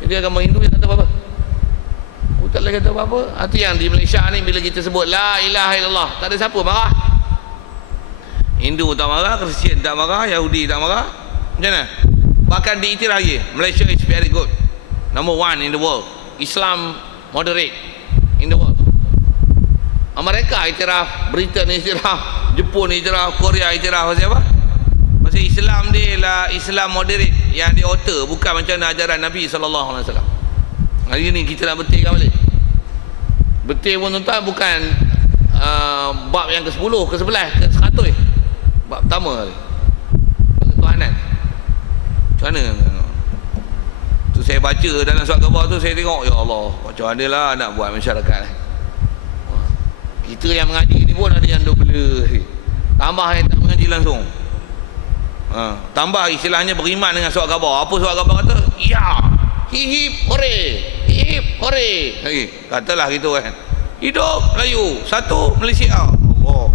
Jadi agama Hindu yang kata apa-apa. Tak boleh kata apa-apa. Itu yang di Malaysia ni bila kita sebut la ilaha illallah, tak ada siapa marah. Hindu tak marah, Kristian tak marah, Yahudi tak marah. Macam mana? Bahkan diiktiraf lagi, Malaysia is very good, number one in the world, Islam moderate in the world. Amerika iktiraf, Britain iktiraf, Jepun iktiraf, Korea iktiraf. Pasal apa? Pasal Islam dia lah Islam moderate, yang dia author, bukan macam ajaran Nabi SAW. Hari ni kita nak betulkan balik. Betul pun tuan-tuan, bukan bab yang ke-10, ke-11, ke-100. Bab pertama ni, ketuhanan. Macam mana tu saya baca dalam surat khabar tu, saya tengok, ya Allah, macam mana lah nak buat masyarakat ni. Kita yang mengaji ni pun ada yang double, tambah yang tak mengaji langsung. Tambah istilahnya beriman dengan surat khabar. Apa surat khabar kata? Ya, hip hore, hip hore. Katalah gitu kan, hidup Melayu, satu Malaysia. Allah,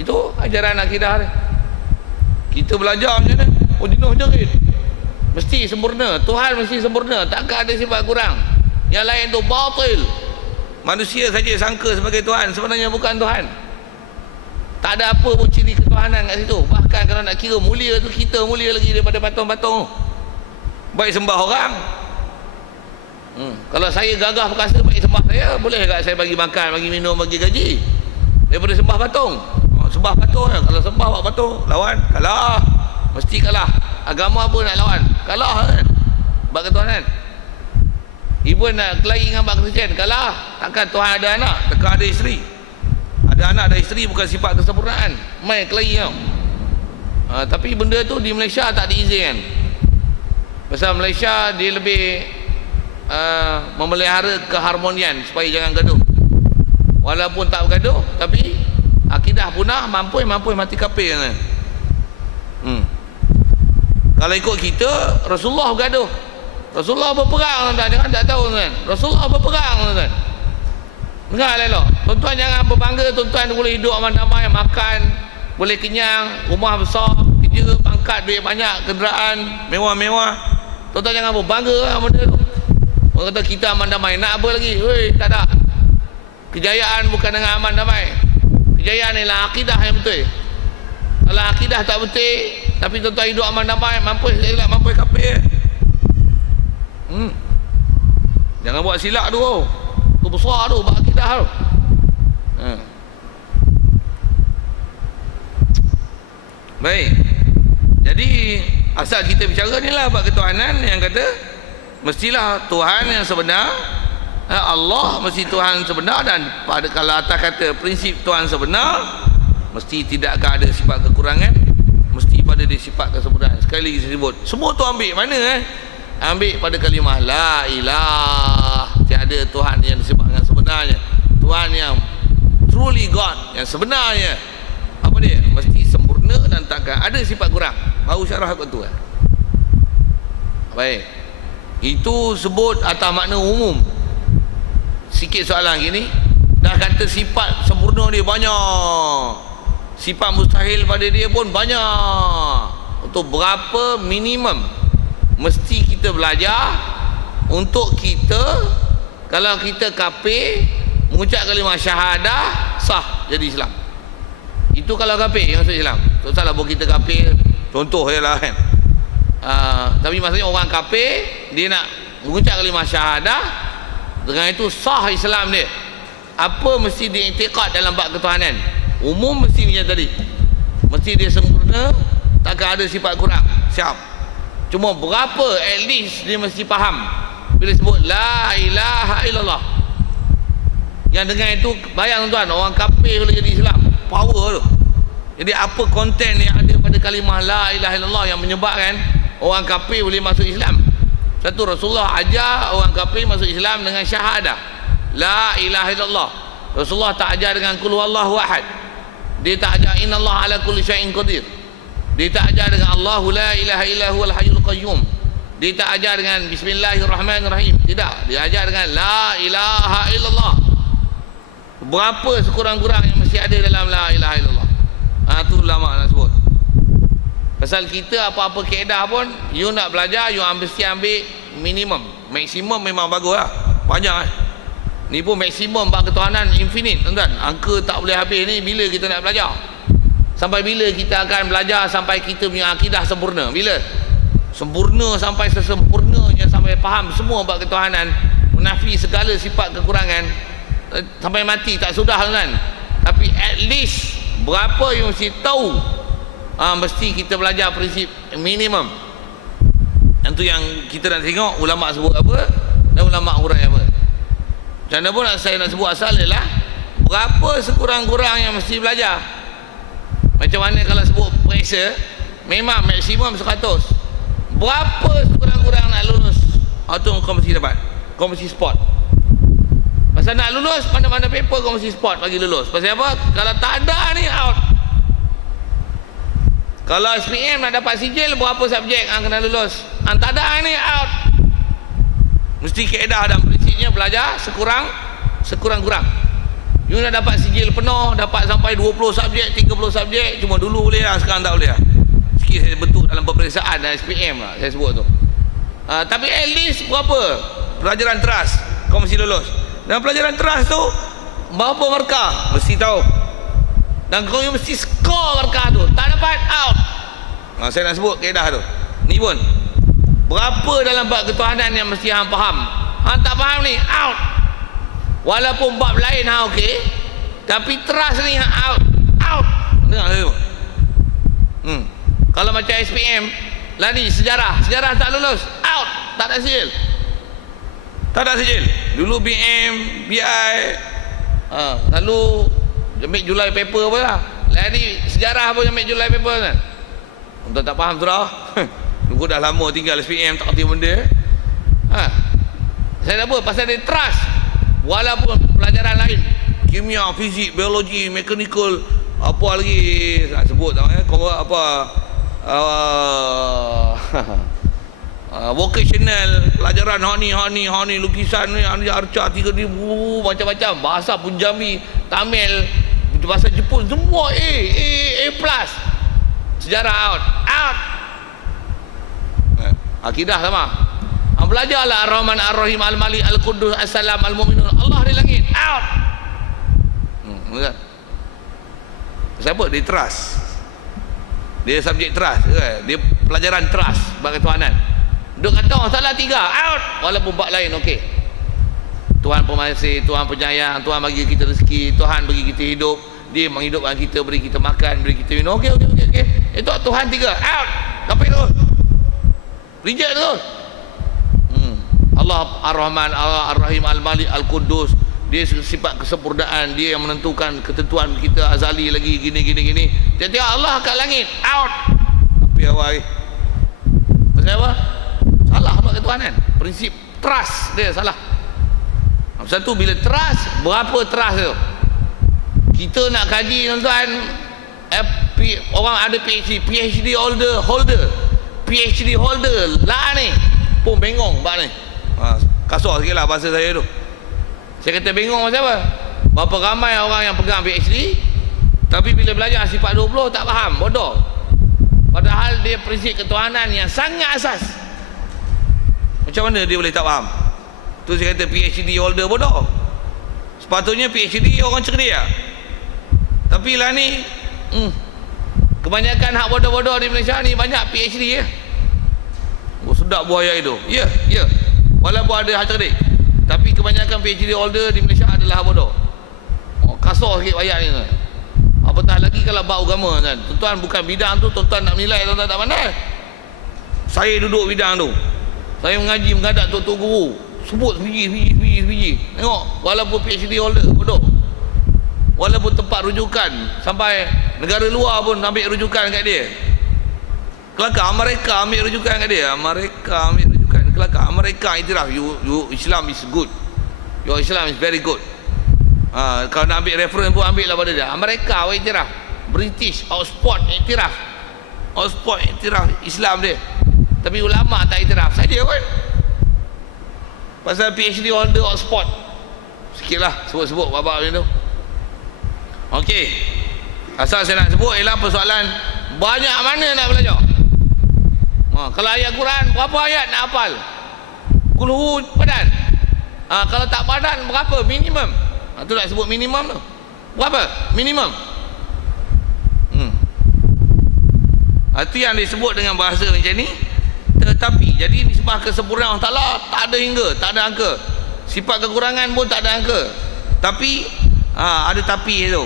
itu ajaran akidah dia. Kita belajar macam mana? Oh, jenuh jerit, mesti sempurna, Tuhan mesti sempurna, takkan ada sifat kurang. Yang lain tu batil. Manusia saja sangka sebagai Tuhan, sebenarnya bukan Tuhan. Tak ada apa pun ciri ketuhanan kat situ. Bahkan kalau nak kira mulia tu, kita mulia lagi daripada patung-patung. Baik sembah orang. Kalau saya gagah perkasa baik sembah saya, boleh tak saya bagi makan, bagi minum, bagi gaji, daripada sembah patung? Sembah patung, kalau sembah buat patung, lawan, kalah. Mesti kalah. Agama apa nak lawan? Kalah kan? Bab ketuhanan. Ibu nak kelahi dengan bab Kristian, kalah. Takkan Tuhan ada anak, takkan ada isteri. Ada anak, ada isteri bukan sifat kesempurnaan. Mai kelahi tau. Tapi benda tu di Malaysia tak diizinkan. Pasal Malaysia dia lebih memelihara keharmonian supaya jangan gaduh. Walaupun tak bergaduh, tapi akidah punah, mampu mati kafir kan. Kalau ikut kita, Rasulullah bergaduh, Rasulullah berperang tuan-tuan, jangan tak tahu tuan. Rasulullah berperang tuan-tuan. Dengar elok. Tuan-tuan jangan berbangga tuan-tuan boleh hidup aman damai, makan boleh kenyang, rumah besar, kerja, pangkat, duit banyak, kenderaan mewah-mewah. Tuan-tuan jangan berbangga lah benda tu. Orang kata kita aman damai, nak apa lagi? Weh, tak ada. Kejayaan bukan dengan aman damai. Kejayaan ialah akidah yang betul. Kalau akidah tak betul, tapi tuan-tuan hidup aman damai, mampus kafir. Jangan buat silap tu. Tu besar tu, bab akidah tu. Baik. Jadi asal kita bicara ni lah bab ketuhanan yang kata mestilah Tuhan yang sebenar, Allah mesti Tuhan sebenar. Dan pada kalau atas kata prinsip Tuhan sebenar, mesti tidak akan ada sifat kekurangan, mesti pada dia sifat kesempurnaan. Sekali lagi saya sebut, semua tu ambil mana ambil pada kalimah la ilah, tiada Tuhan yang disebut dengan sebenarnya. Tuhan yang truly God, yang sebenarnya apa dia? Mesti sempurna dan takkan ada sifat kurang. Baru syarah kat tu. Baik. Itu sebut atas makna umum. Sikit soalan gini, dah kata sifat sempurna dia banyak, sifat mustahil pada dia pun banyak. Untuk berapa minimum mesti kita belajar untuk kita, kalau kita kafir mengucap kalimah syahadah sah jadi Islam. Itu kalau kafir yang masuk Islam. Tak salah buat kita kafir, contoh je lah kan. Tapi maksudnya orang kafir dia nak mengucap kalimah syahadah, dengan itu sah Islam dia. Apa mesti diiktikad dalam bab ketuhanan? Umum mesti punya tadi, mesti dia sempurna, takkan ada sifat kurang. Siap. Cuma berapa at least dia mesti faham bila sebut la ilaha illallah. Yang dengan itu bayang tuan, orang kafir boleh jadi Islam, power tu. Jadi apa konten yang ada pada kalimah la ilaha illallah yang menyebabkan orang kafir boleh masuk Islam? Satu, Rasulullah ajar orang kafir masuk Islam dengan syahadah la ilaha illallah. Rasulullah tak ajar dengan qul huwallahu ahad. Dia tak ajar innallaha ala kulli syai'in qadir. Dia tak ajar dengan Allahu la ilaha illa huwal hayyul qayyum. Dia tak ajar dengan bismillahirrahmanirrahim. Tidak, dia ajar dengan la ilaha illallah. Berapa sekurang-kurang yang mesti ada dalam la ilaha illallah? Tu ulama nak sebut. Pasal kita apa-apa kaedah pun, you nak belajar, you mesti ambil minimum. Maksimum memang bagus lah, banyak ni pun maksimum bab ketuhanan infinite tuan-tuan. Angka tak boleh habis ni. Bila kita nak belajar? Sampai bila kita akan belajar sampai kita punya akidah sempurna? Bila? Sempurna sampai sesempurnanya, sampai faham semua bab ketuhanan, menafi segala sifat kekurangan, sampai mati tak sudah kan. Tapi at least berapa yang mesti tahu, mesti kita belajar prinsip minimum. Itu yang kita nak tengok ulama sebut apa dan ulama hurai apa. Macam mana pun saya nak sebut asal ialah berapa sekurang-kurang yang mesti belajar. Macam mana kalau sebut pressure, memang maksimum 100. Berapa sekurang-kurang nak lulus? Itu kau mesti dapat. Kau mesti spot. Pasal nak lulus, mana-mana paper kau mesti spot bagi lulus. Pasal apa? Kalau tak ada ni, out. Kalau SPM nak dapat sijil, berapa subjek yang kena lulus? Tak ada ni, out. Mesti kaedah dan prinsipnya belajar sekurang-kurang. You nak dapat sijil penuh, dapat sampai 20 subjek, 30 subjek, cuma dulu boleh lah, sekarang tak boleh lah. Sikit saya bentuk dalam peperiksaan dan SPM lah saya sebut tu. Tapi at least berapa pelajaran teras kau mesti lulus. Dan pelajaran teras tu berapa markah mesti tahu. Dan kau mesti skor markah tu. Tak dapat, out. Saya nak sebut kaedah tu. Ni pun berapa dalam bab ketuhanan yang mesti hang faham. Hang tak faham ni, out. Walaupun bab lain hang okey, tapi teras ni hang out. Dengar tu. Kalau macam SPM lah ni, sejarah tak lulus, out. Tak ada sijil. Dulu BM, BI, lalu ambil Julai paper apa lah. Lah ni sejarah pun ambil Julai paper kan. Tuan tak faham surah. Dulu dah lama tinggal SPM, tak kerti benda. Saya apa? Pasal dia trust. Walaupun pelajaran lain, kimia, fizik, biologi, mekanikal, apa lagi nak sebut tak apa, vocational, pelajaran hani, lukisan ni, arca 3,000, macam-macam, bahasa Punjabi, Tamil, bahasa Jepun, semua A plus. Sejarah out. Akidah sama. Belajarlah Ar-Rahman Ar-Rahim Al-Malik Al-Quddus As-Salam Al-Mu'minun, Allah di langit, out. Siapa? Dia trust. Dia subjek trust kan? Dia pelajaran trust bagi ketuhanan. Duk kata salah 3, out. Walaupun bab lain okey. Tuhan Pengasih, Tuhan Penyayang, Tuhan bagi kita rezeki, Tuhan bagi kita hidup, Dia menghidupkan kita, beri kita makan, beri kita minum. Okey. Itu Tuhan 3, out. Kapit tu. Reject tu. Allah Ar-Rahman, Allah Ar-Rahim, Al-Malik, Al-Quddus. Dia sifat kesempurnaan, dia yang menentukan ketentuan kita azali lagi gini. Tiap-tiap Allah kat langit, out. Tapi awal pasal apa? Salah bab ketuhanan. Prinsip trust dia salah. Satu, bila trust, berapa trust tu? Kita nak kaji tuan-tuan, orang ada PhD holder, PhD holder lah ni pun bengong bab ni. Kasar sikit lah bahasa saya tu. Saya kata bengong macam apa? Berapa ramai orang yang pegang PhD, tapi bila belajar sifat 20 tak faham, bodoh. Padahal dia prinsip ketuhanan yang sangat asas. Macam mana dia boleh tak faham? Tu saya kata PhD holder bodoh. Sepatutnya PhD orang cerdik lah. Tapi lah ni kebanyakan hak bodoh-bodoh di Malaysia ni banyak PhD ya. Sedap buaya itu. Ya. Walaupun ada hak cerdik, tapi kebanyakan PhD holder di Malaysia adalah bodoh. Kasar sikit ayat ni. Apatah lagi kalau bab agama kan. Tuan-tuan bukan bidang tu, tuan-tuan nak menilai, tuan-tuan tak pandai. Saya duduk bidang tu. Saya mengaji, menghadap tok guru. Sebut sebiji. Tengok, walaupun PhD holder, bodoh. Walaupun tempat rujukan, sampai negara luar pun ambil rujukan kat dia. Kelakar Amerika ambil rujukan kat dia. Kelakar Amerika iktiraf, you Islam is good, your Islam is very good. Kalau nak ambil reference pun ambil lah pada dia. Amerika iktiraf, British Oxford iktiraf, Islam dia. Tapi ulama tak iktiraf saja kan. Pasal PhD holder Oxford sikit lah sebut babak macam tu. Okey, asal saya nak sebut ialah persoalan banyak mana nak belajar. Kalau ayat Quran, berapa ayat nak hafal? Kulhu padan. Kalau tak padan berapa minimum? Itulah sebut minimum tu. Berapa minimum? Itu yang disebut dengan bahasa macam ni. Tetapi jadi nisbah kesempurnaan Allah Ta'ala tak ada hingga, tak ada angka. Sifat kekurangan pun tak ada angka. Tapi ada tapi tu.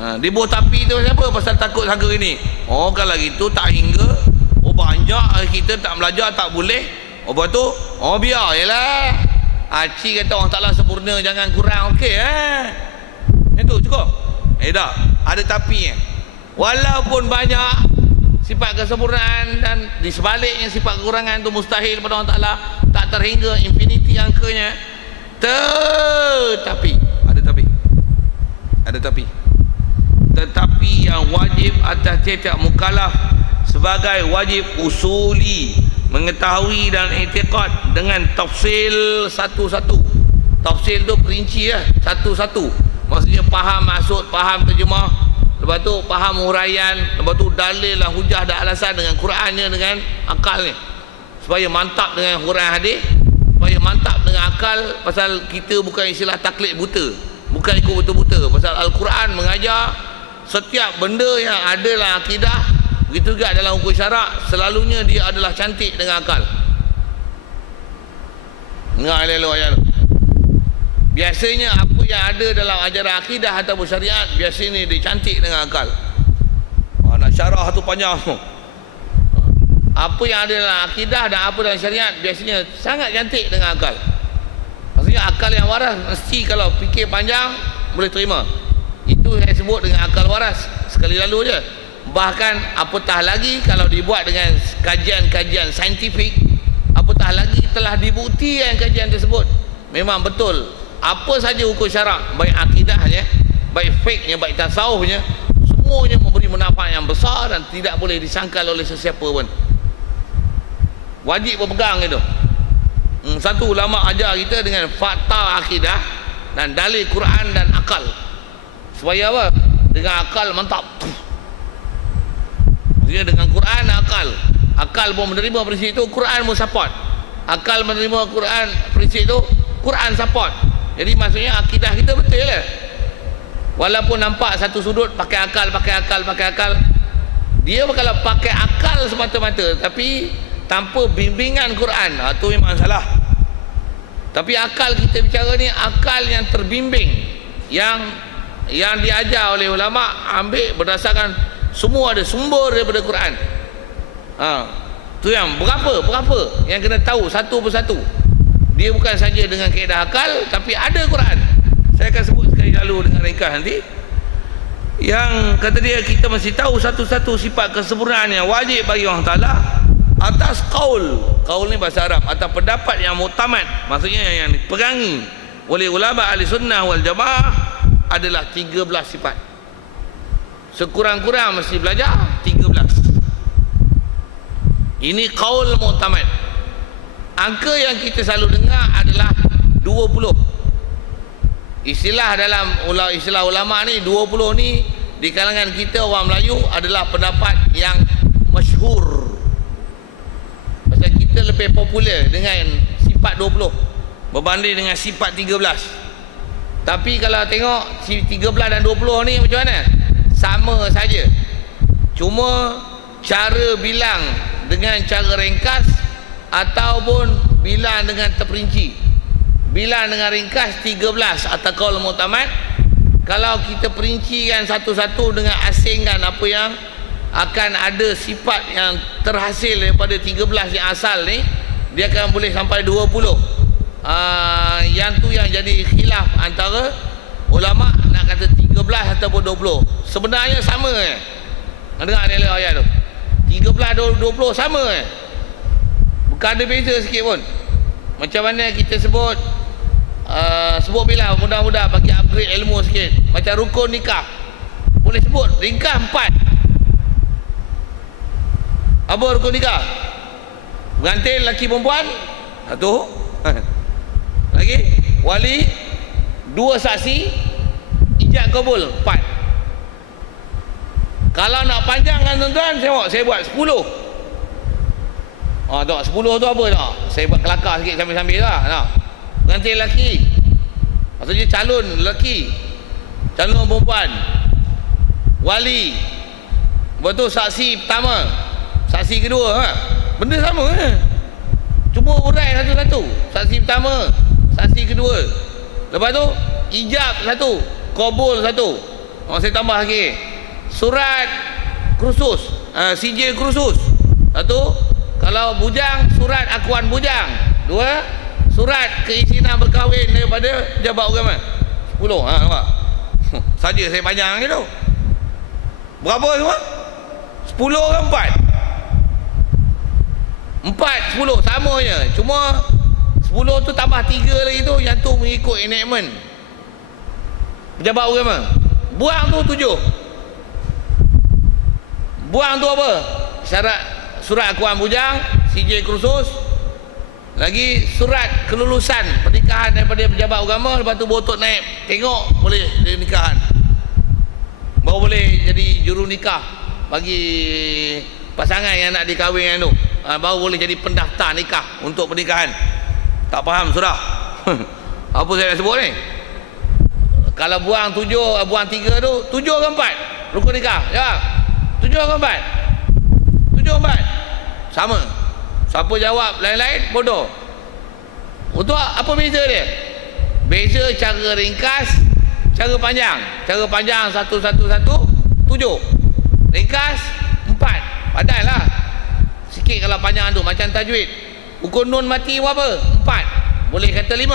Dia buat tapi tu siapa? Pasal takut sangka ini. Kalau gitu tak hingga. Banyak kita tak belajar, tak boleh. Lepas tu biar je lah. Cik kata Allah Ta'ala sempurna, jangan kurang. Okey itu cukup. Tak, ada tapi walaupun banyak sifat kesempurnaan dan di sebaliknya sifat kekurangan itu mustahil pada Allah Ta'ala, tak terhingga, infinity angkanya. Tetapi ada tetapi yang wajib atas tiap-tiap mukallaf sebagai wajib usuli mengetahui dan i'tiqad dengan tafsil satu-satu. Tafsil tu perinci satu-satu. Maksudnya faham maksud, faham terjemah, lepas tu faham huraian, lepas tu dalil dan hujah dan alasan dengan Qurannya, dengan akalnya, supaya mantap dengan huraian hadis, supaya mantap dengan akal. Pasal kita bukan istilah taklid buta, bukan ikut buta-buta. Pasal Al-Quran mengajar setiap benda yang ada dalam akidah, begitu juga dalam hukum syarak, selalunya dia adalah cantik dengan akal. Dengar elok ayat. Biasanya apa yang ada dalam ajaran akidah ataupun syariat, biasanya dia cantik dengan akal. Nak syarah tu panjang. Apa yang ada dalam akidah dan apa dalam syariat biasanya sangat cantik dengan akal. Maksudnya akal yang waras mesti kalau fikir panjang boleh terima. Itu saya sebut dengan akal waras. Sekali lalu je. Bahkan apatah lagi kalau dibuat dengan kajian-kajian saintifik, apatah lagi telah dibuktikan kajian tersebut memang betul. Apa saja hukum syarak, baik akidahnya, baik fiqhnya, baik tasawufnya, semuanya memberi manfaat yang besar dan tidak boleh disangkal oleh sesiapa pun. Wajib berpegang itu. Satu, ulama ajar kita dengan fakta akidah dan dalil Quran dan akal. Supaya apa? Dengan akal mantap. Maksudnya dengan Quran dan akal. Akal pun menerima prinsip itu, Quran pun support. Akal menerima Quran prinsip itu, Quran support. Jadi maksudnya akidah kita betul lah. Walaupun nampak satu sudut pakai akal, dia kalau pakai akal semata-mata tapi tanpa bimbingan Quran, itu memang salah. Tapi akal kita bicara ni akal yang terbimbing, yang diajar oleh ulama, ambil berdasarkan semua ada sumber daripada Quran. Tu yang berapa yang kena tahu satu persatu. Dia bukan saja dengan kaedah akal, tapi ada Quran. Saya akan sebut sekali lalu dengan ringkas nanti. Yang kata dia, kita mesti tahu satu-satu sifat kesempurnaan yang wajib bagi Allah Ta'ala atas qaul. Qaul ni bahasa Arab, atas pendapat yang muktamad, maksudnya yang dipegangi oleh ulama ahli sunnah wal jamaah adalah 13 sifat. Sekurang-kurang mesti belajar 13. Ini qaul muktamad. Angka yang kita selalu dengar adalah 20. Istilah dalam istilah ulama ni 20 ni di kalangan kita orang Melayu adalah pendapat yang masyhur. Pasal kita lebih popular dengan sifat 20 berbanding dengan sifat 13. Tapi kalau tengok 13 dan 20 ni macam mana? Sama saja. Cuma cara bilang dengan cara ringkas ataupun bilang dengan terperinci. Bilang dengan ringkas 13 atau qaul muktamad. Kalau kita perincikan satu-satu dengan asingkan apa yang akan ada sifat yang terhasil daripada 13 yang asal ni, dia akan boleh sampai 20. Yang tu yang jadi khilaf antara ulama, nak kata 13 ataupun 20. Sebenarnya sama dengar ni ayat tu. 13 20 sama bukan ada beza sikit pun. Macam mana kita sebut bila mudah-mudah bagi upgrade ilmu sikit, macam rukun nikah boleh sebut ringkas 4. Apa rukun nikah? Pengantin lelaki perempuan satu, lagi wali, 2 saksi, ijab kabul 4. Kalau nak panjangkan tuan-tuan, saya buat 10. Tak 10 tu apa tak? Saya buat kelakar sikit sambil-sambil lah tak? Pengantin lelaki, maksudnya calon lelaki, calon perempuan, wali, lepas tu saksi pertama, saksi kedua, benda sama cuma urai satu-satu. Saksi pertama, saksi kedua, lepas tu ijab satu, qabul satu. Saya tambah lagi surat kursus, sijil kursus satu. Kalau bujang, surat akuan bujang. Dua, surat keizinan berkahwin daripada pejabat agama. 10. Nampak? Saja saya panjang gitu. Berapa semua? 10 ke 4? 4, 10 sama je. Cuma 10 tu tambah 3 lagi tu, yang tu mengikut enactment pejabat agama. Buang tu 7. Buang tu apa? Syarat surat akuan bujang, sijil kursus, lagi surat kelulusan pernikahan daripada pejabat agama. Lepas tu botok naik, tengok boleh dia nikahan, baru boleh jadi juru nikah bagi pasangan yang nak dikahwin tu. Baru boleh jadi pendaftar nikah untuk pernikahan. Tak faham sudah? Apa saya nak sebut ni? Kalau buang 7, buang 3 tu 7 ke 4 rukun nikah? Ya, 7 ke 4? 7 ke 4? Sama. Siapa jawab lain-lain, bodoh. Untuk apa beza dia? Beza cara ringkas, cara panjang. Cara panjang 1, 1, 1, 7. Ringkas 4. Padahal lah sikit kalau panjang tu, macam tajwid. Hukum nun mati apa? 4. Boleh kata 5.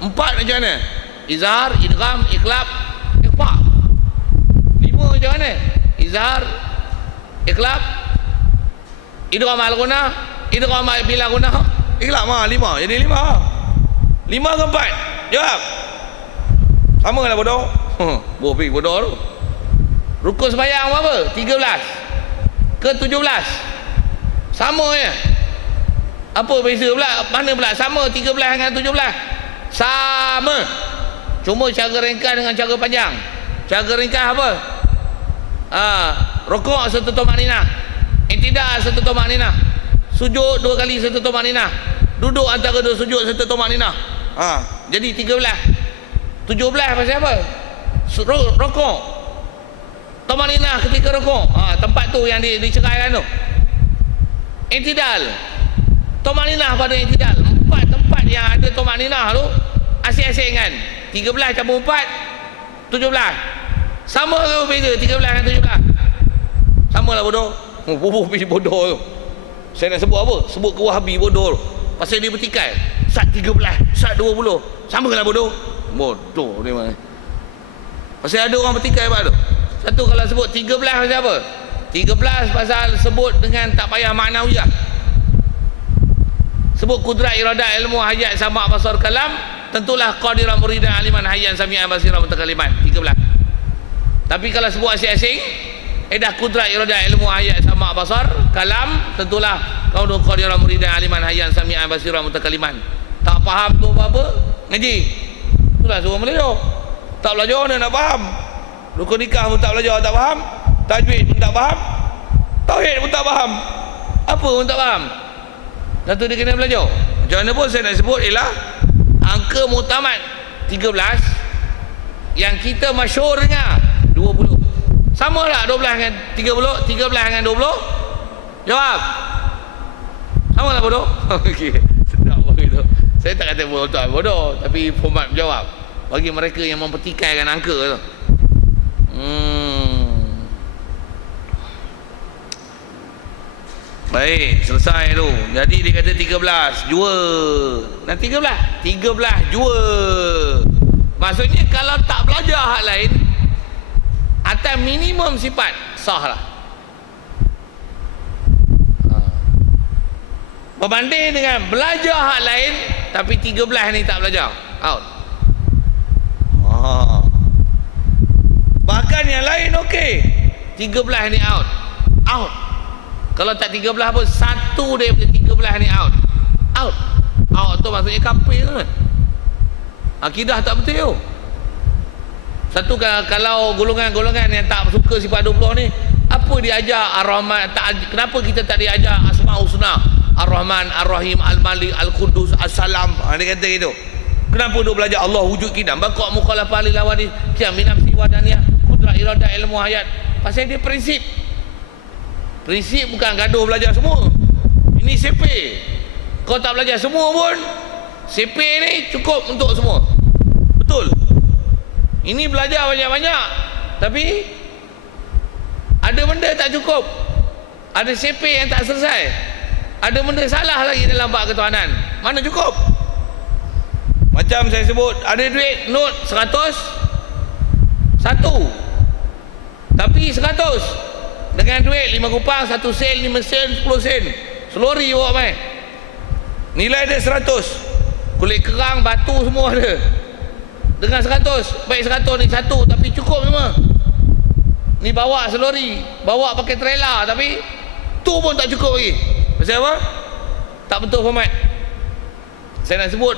4 macam mana? Izhar, idgham, iqlab, ikhfa. 5 macam mana? Izhar, iqlab, idgham al-gunah, idgham bila gunah, iqlab. 5. Jadi 5. 5 ke 4? Jawab. Sama lah bodoh. Bodoh tu. Rukun sembahyang apa? 13 ke 17? Sama je. Apa beza pula? Mana pula sama 13 dengan 17? Sama. Cuma cara ringkas dengan cara panjang. Cara ringkas apa? Rukuk serta tumakninah, i'tidal serta tumakninah, sujud 2 kali serta tumakninah, duduk antara 2 sujud serta tumakninah. Jadi 13. 17 pasal apa? Rukuk, tumakninah ketika rukuk. Tempat tu yang diceraikan tu. I'tidal, tumakninah pada i'tidal. 4 tempat yang ada tumakninah tu asyik-asyik kan. 13 campur 4, 17. Sama ke beza 13 dengan 17? Sama lah bodoh. Bodoh tu. Saya nak sebut apa? Sebut ke Wahabi bodoh tu. Pasal dia bertikai. Sat 13, sat 20. Sama ke lah bodoh? Bodoh dia mana. Pasal ada orang bertikai apa tu? Satu kalau sebut 13 pasal apa? 13 pasal sebut dengan tak payah maknawiyah. Sebut kudrat iradat ilmu hayat sama basar kalam, tentulah qadiran muridan aliman hayyan sami'an basiran mutakaliman. 13. Tapi kalau sebut asing-asing, dah kudrat iradat ilmu hayat sama basar kalam, tentulah kaunu qadiran muridan aliman hayyan sami'an basiran mutakaliman. Tak faham tu apa? Ngaji. Itulah suruh Melayu. Tak belajar mana nak faham. Rukun nikah pun tak belajar, tak faham. Tajwid pun tak faham. Tauhid pun tak faham. Apa pun tak faham. Dan tu dia kena belajar. Macam mana pun saya nak sebut ialah angka muktamad 13 yang kita masyhur dengar 20. Sama tak 12 dengan 30? 13 dengan 20? Jawab. Sama tak bodoh? Okey. Sedap begitu. Saya tak kata bodoh, tapi format menjawab bagi mereka yang mempertikaikan angka tu. Baik, selesai tu. Jadi dia kata 13 jua. Nah 13 jua. Maksudnya kalau tak belajar hak lain, atas minimum sifat sah lah. Berbanding dengan belajar hak lain tapi 13 ni tak belajar, out. Bahkan yang lain okey, 13 ni out. Kalau tak 13 pun satu daripada 13 ni out. Out tu maksudnya kafir kan? Akidah tak betul. Satu kalau golongan-golongan yang tak suka sifat 20 ni, apa dia ajar Ar-Rahman, kenapa kita tak diajar Asmaul Husna? Ar-Rahman, Ar-Rahim, Al-Malik, Al-Qudus, As-Salam. Dia kata gitu. Kenapa duk belajar Allah wujud kidam? Bakok mukhalafah lil lawani, qiyam binafsi wadaniyah, qudrah iradah ilmu hayat. Pasal dia prinsip. Prinsip bukan gaduh belajar semua. Ini CP. Kau tak belajar semua pun, CP ni cukup untuk semua. Betul. Ini belajar banyak-banyak, tapi ada benda tak cukup. Ada CP yang tak selesai. Ada benda salah lagi dalam bab ketuhanan. Mana cukup? Macam saya sebut, ada duit note 100 satu, tapi 100 dengan duit 5 kupang, 1 sen, 5 sen, 10 sen, selori bawa main. Nilai dia 100, kulit kerang, batu semua ada. Dengan 100, baik 100 ni satu, tapi cukup semua. Ni bawa selori, bawa pakai trailer, tapi tu pun tak cukup lagi. Pasal apa? Tak betul format. Saya nak sebut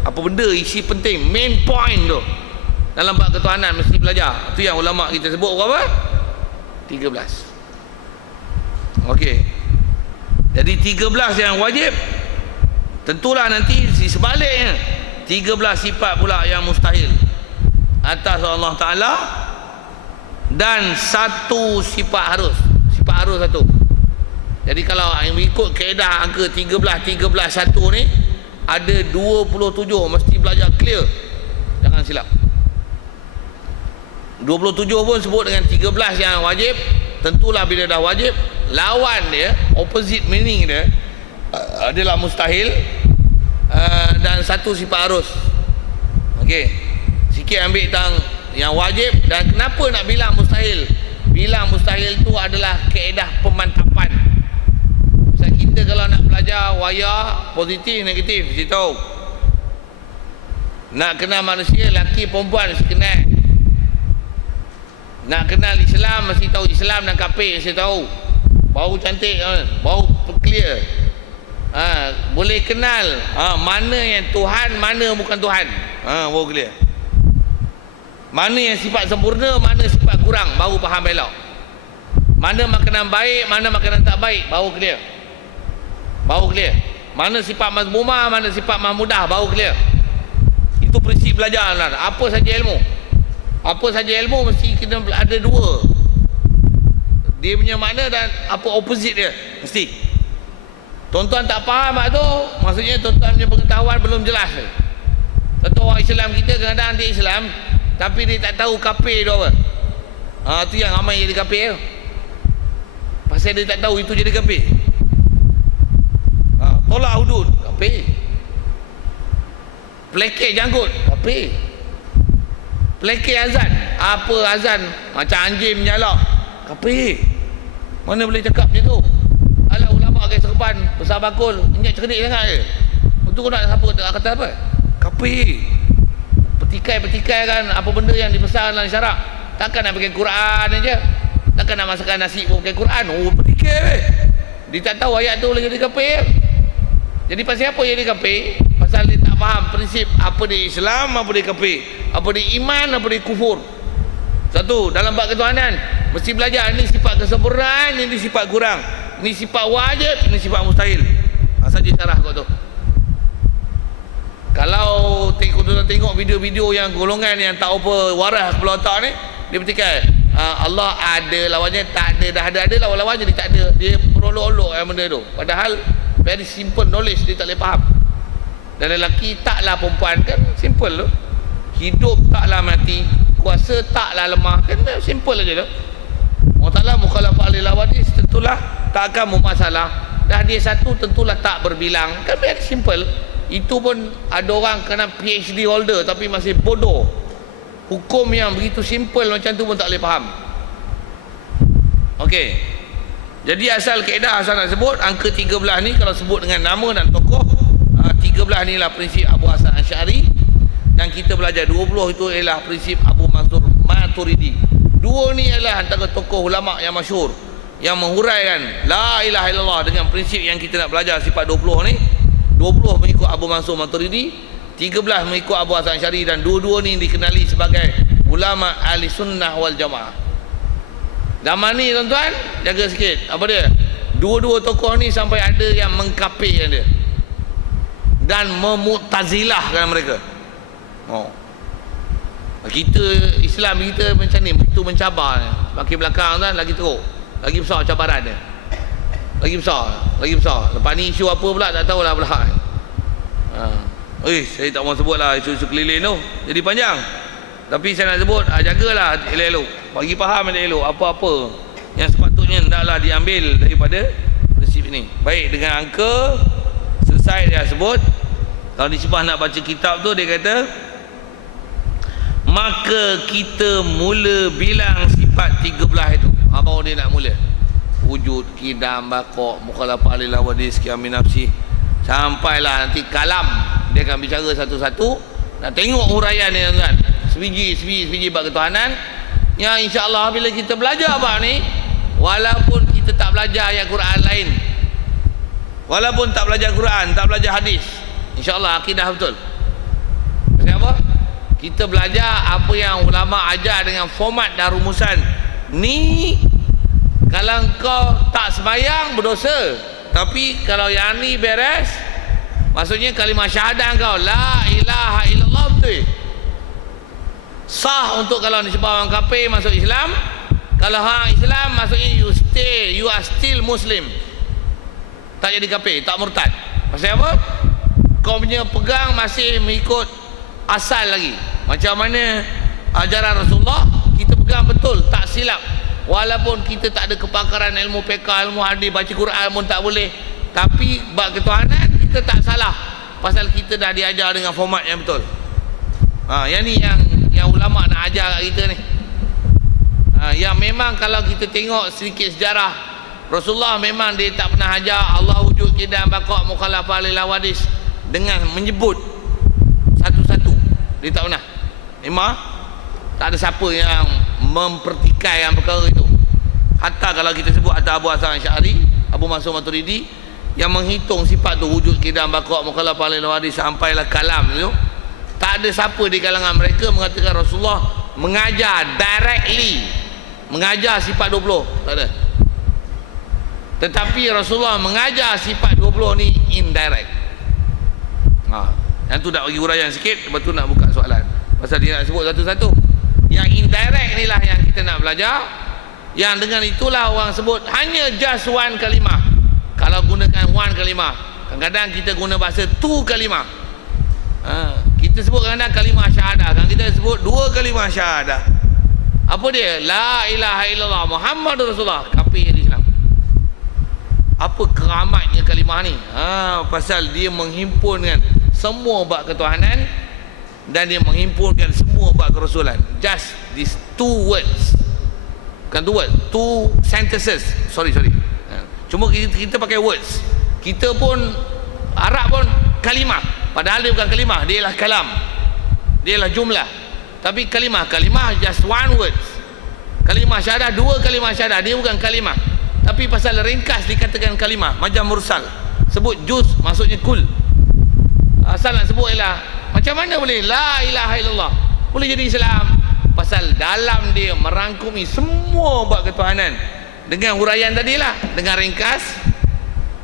apa benda isi penting, main point tu dalam bab ketuhanan mesti belajar. Itu yang ulama kita sebut berapa? 13. Okey. Jadi 13 yang wajib. Tentulah nanti di sebaliknya 13 sifat pula yang mustahil atas Allah Ta'ala, dan satu sifat harus. Sifat harus satu. Jadi kalau yang ikut kaedah angka 13, 1 ni, ada 27, mesti belajar clear. Jangan silap. 27 pun sebut dengan 13 yang wajib. Tentulah bila dah wajib, lawan dia, opposite meaning dia adalah mustahil, dan satu sifat harus. Okey, sikit ambil tentang yang wajib. Dan kenapa nak bilang mustahil? Bilang mustahil tu adalah kaedah pemantapan. Sebab kita kalau nak belajar wayar positif negatif, mesti tahu. Nak kenal manusia, lelaki perempuan mesti kenal. Nak kenal Islam mesti tahu Islam dan kafir mesti tahu. Baru cantik, baru clear. Boleh kenal mana yang Tuhan, mana bukan Tuhan. Baru clear. Mana yang sifat sempurna, mana sifat kurang, baru faham elok. Mana makanan baik, mana makanan tak baik, baru clear. Baru clear. Mana sifat mazmumah, mana sifat mahmudah, baru clear. Itu prinsip belajar lah. Apa saja ilmu, apa saja ilmu mesti kena ada dua, dia punya makna dan apa opposite dia. Mesti. Tuan-tuan tak faham tu, maksudnya tuan-tuan punya pengetahuan belum jelas. Tentu orang Islam kita kadang-kadang dia Islam, tapi dia tak tahu kafir tu apa. Tu yang ramai jadi kafir. Pasal dia tak tahu itu jadi kafir. Tolak hudud, kafir. Pelekeh janggut, kafir. Pelekeh azan, apa azan? Macam anjing menyalak, kafir. Mana boleh cakap macam tu? Alah, ulama pakai serban besar bakul, injak cerdik sangat je. Untuk kau nak kata apa? Kafir. Petikai-petikai kan apa benda yang dibesarkan dalam syarak. Takkan nak pakai Quran aja. Takkan nak masakan nasi pun pakai Quran. Petikai. Dia tak tahu ayat tu boleh jadi kafir. Jadi pasal apa jadi kafir? Pasal dia tak faham prinsip apa dia Islam, apa dia kafir, apa dia iman, apa dia kufur. Satu, dalam bab ketuhanan mesti belajar ini sifat kesempurnaan, ini sifat kurang, ini sifat wajib, ini sifat mustahil. Saja syarah kau tu. Kalau tengok video-video yang golongan yang tak apa waras kepala otak ni, dia petikai Allah ada lawannya, tak ada, dah ada lawan-lawan jadi tak ada. Dia perolok-olok yang benda tu. Padahal very simple knowledge dia tak boleh faham. Dan lelaki taklah perempuan, kan simple tu. Hidup taklah mati, kuasa taklah lemah, kan simple aja tu. Allah Ta'ala mukhalafah lil hawadis, tentulah tak akan bermasalah. Dah dia satu tentulah tak berbilang, kan very simple. Itu pun ada orang kena PhD holder tapi masih bodoh. Hukum yang begitu simple macam tu pun tak boleh faham. Okey. Jadi asal kaedah asal nak sebut angka 13 ni, kalau sebut dengan nama dan tokoh, 13 ni lah prinsip Abu Hasan Asy'ari, dan kita belajar 20 itu ialah prinsip Abu Mansur Maturidi. Dua ni ialah antara tokoh ulama yang masyhur yang menghuraikan la ilaha illallah dengan prinsip yang kita nak belajar sifat 20 ni. 20 mengikut Abu Mansur Maturidi, 13 mengikut Abu Hasan Asy'ari, dan dua-dua ni dikenali sebagai ulama ahli sunnah wal jamaah. Zaman ni tuan-tuan, jaga sikit. Apa dia? Dua-dua tokoh ni sampai ada yang mengkafirkan dia dan memutazilahkan mereka. Kita Islam kita macam ni, begitu mencabar. Makin belakang kan lagi teruk, lagi besar cabaran dia, lagi besar. Lepas ni isu apa pula tak tahulah pula. Saya tak mahu sebut lah isu-isu keliling tu, jadi panjang. Tapi saya nak sebut, jagalah elok-elok, bagi faham elok-elok apa-apa yang sepatutnya hendaklah diambil daripada prinsip ini. Baik, dengan angka selesai dia sebut. Kalau disebah nak baca kitab tu, dia kata maka kita mula bilang sifat 13 itu. Baru dia nak mula wujud, kidam, baqo', mukhalafah lil wadis, kiamin nafsi, sampailah nanti kalam. Dia akan bicara satu-satu. Nak tengok huraian ni tuan, sebiji bab ketuhanan yang insya-Allah bila kita belajar bab ni, walaupun kita tak belajar ayat Quran lain, walaupun tak belajar Quran, tak belajar hadis, insya-Allah akidah betul. Maksudnya apa? Kita belajar apa yang ulama ajar dengan format dan rumusan ni. Kalau kau tak sembahyang berdosa, tapi kalau yang ni beres, maksudnya kalimah syahadah kau la ilaha illallah betul, sah untuk kalau disebut orang kafir masuk Islam. Kalau hang Islam, maksudnya you are still Muslim, tak jadi kafir, tak murtad. Maksudnya apa? Kau punya pegang masih mengikut asal lagi. Macam mana ajaran Rasulullah kita pegang betul, tak silap. Walaupun kita tak ada kepakaran ilmu fiqh, ilmu hadis, baca Quran pun tak boleh, tapi bab ketuhanan kita tak salah, pasal kita dah diajar dengan format yang betul. Yang ni yang ulama nak ajar kat kita ni. Yang memang kalau kita tengok sedikit sejarah Rasulullah, memang dia tak pernah ajar Allah wujud, kidam, baqo', mukhalafah lil wadis dengan menyebut satu-satu. Dia tak pernah. Memang tak ada siapa yang mempertikaikan perkara itu. Hatta kalau kita sebut Abu Hasan Asy'ari, Abu Mansur Maturidi yang menghitung sifat tu, wujud, kidam, baqo', mukhalafah lil wadis sampailah kalam tu, tak ada siapa di kalangan mereka mengatakan Rasulullah mengajar directly, mengajar sifat 20, tak ada. Tetapi Rasulullah mengajar sifat 20 ni indirect. Yang tu nak bagi huraian sikit, lepas tu nak buka soalan, pasal dia nak sebut satu-satu. Yang indirect ni lah yang kita nak belajar, yang dengan itulah orang sebut hanya just one kalimah. Kalau gunakan one kalimah, kadang-kadang kita guna bahasa two kalimah. Kita sebut kadang-kadang kalimah syahadah, kan kita sebut dua kalimah syahadah. Apa dia? La ilaha illallah Muhammadur Rasulullah. Kafir di Islam. Apa keramatnya kalimah ni? Pasal dia menghimpunkan semua bab ketuhanan dan dia menghimpunkan semua bab kerasulan. Just these two words. Bukan two words, two sentences. Sorry. Cuma kita pakai words. Kita pun Arab pun kalimah, padahal dia bukan kalimah, dia ialah kalam, dia ialah jumlah. Tapi kalimah just one words. Kalimah syahadah, dua kalimah syahadah, dia bukan kalimah, tapi pasal ringkas dikatakan kalimah. Macam mursal, sebut juz maksudnya kul. Asal nak sebut ialah macam mana boleh la ilaha illallah boleh jadi Islam, pasal dalam dia merangkumi semua bab ketuhanan dengan huraian tadilah, dengan ringkas.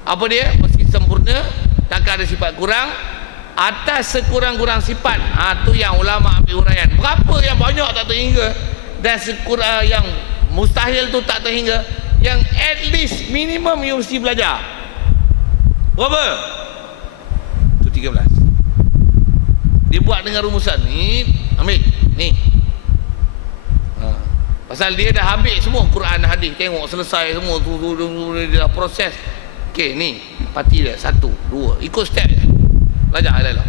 Apa dia? Meski sempurna, takkan ada sifat kurang, atas sekurang-kurang sifat. Tu yang ulama ambil huraian. Berapa yang banyak tak terhingga, dan sekurang yang mustahil tu tak terhingga, yang at least minimum you mesti belajar. Berapa? Tu 13. Dia buat dengan rumusan ni, ambil ni. Pasal dia dah ambil semua Quran dan hadis, tengok selesai semua tu dia dah proses. Okey, ni parti dia 1, 2, ikut step je. Belajar lah.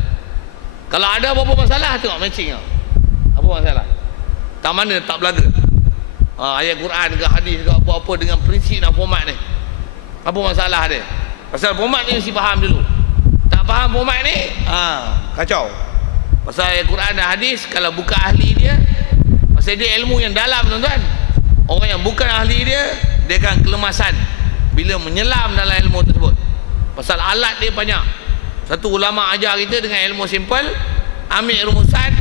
Kalau ada apa-apa masalah, tengok matching tau. Apa masalah? Tak mana tak belaga. Ayat Quran ke hadis ke apa-apa dengan prinsip dan format ni. Apa masalah dia? Pasal format ni mesti faham dulu. Tak faham format ni, kacau. Pasal ayat Quran dan hadis, kalau bukan ahli dia, pasal dia ilmu yang dalam tuan-tuan. Orang yang bukan ahli dia akan kelemasan bila menyelam dalam ilmu tersebut. Pasal alat dia banyak. Satu ulama ajar kita dengan ilmu simple, ambil rumusan,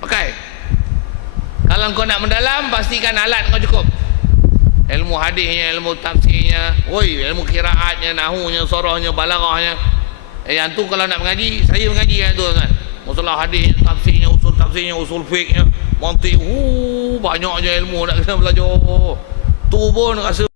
pakai. Kalau kau nak mendalam, pastikan alat kau cukup. ilmu hadisnya, ilmu tafsirnya, oi, ilmu qiraatnya, nahunya, sorohnya, balaghahnya. Yang tu kalau nak mengaji, saya mengaji yang tu kan. Masalah hadisnya, tafsirnya, usul fiqhnya, mantik, banyak je ilmu nak kena belajar. Tu pun rasa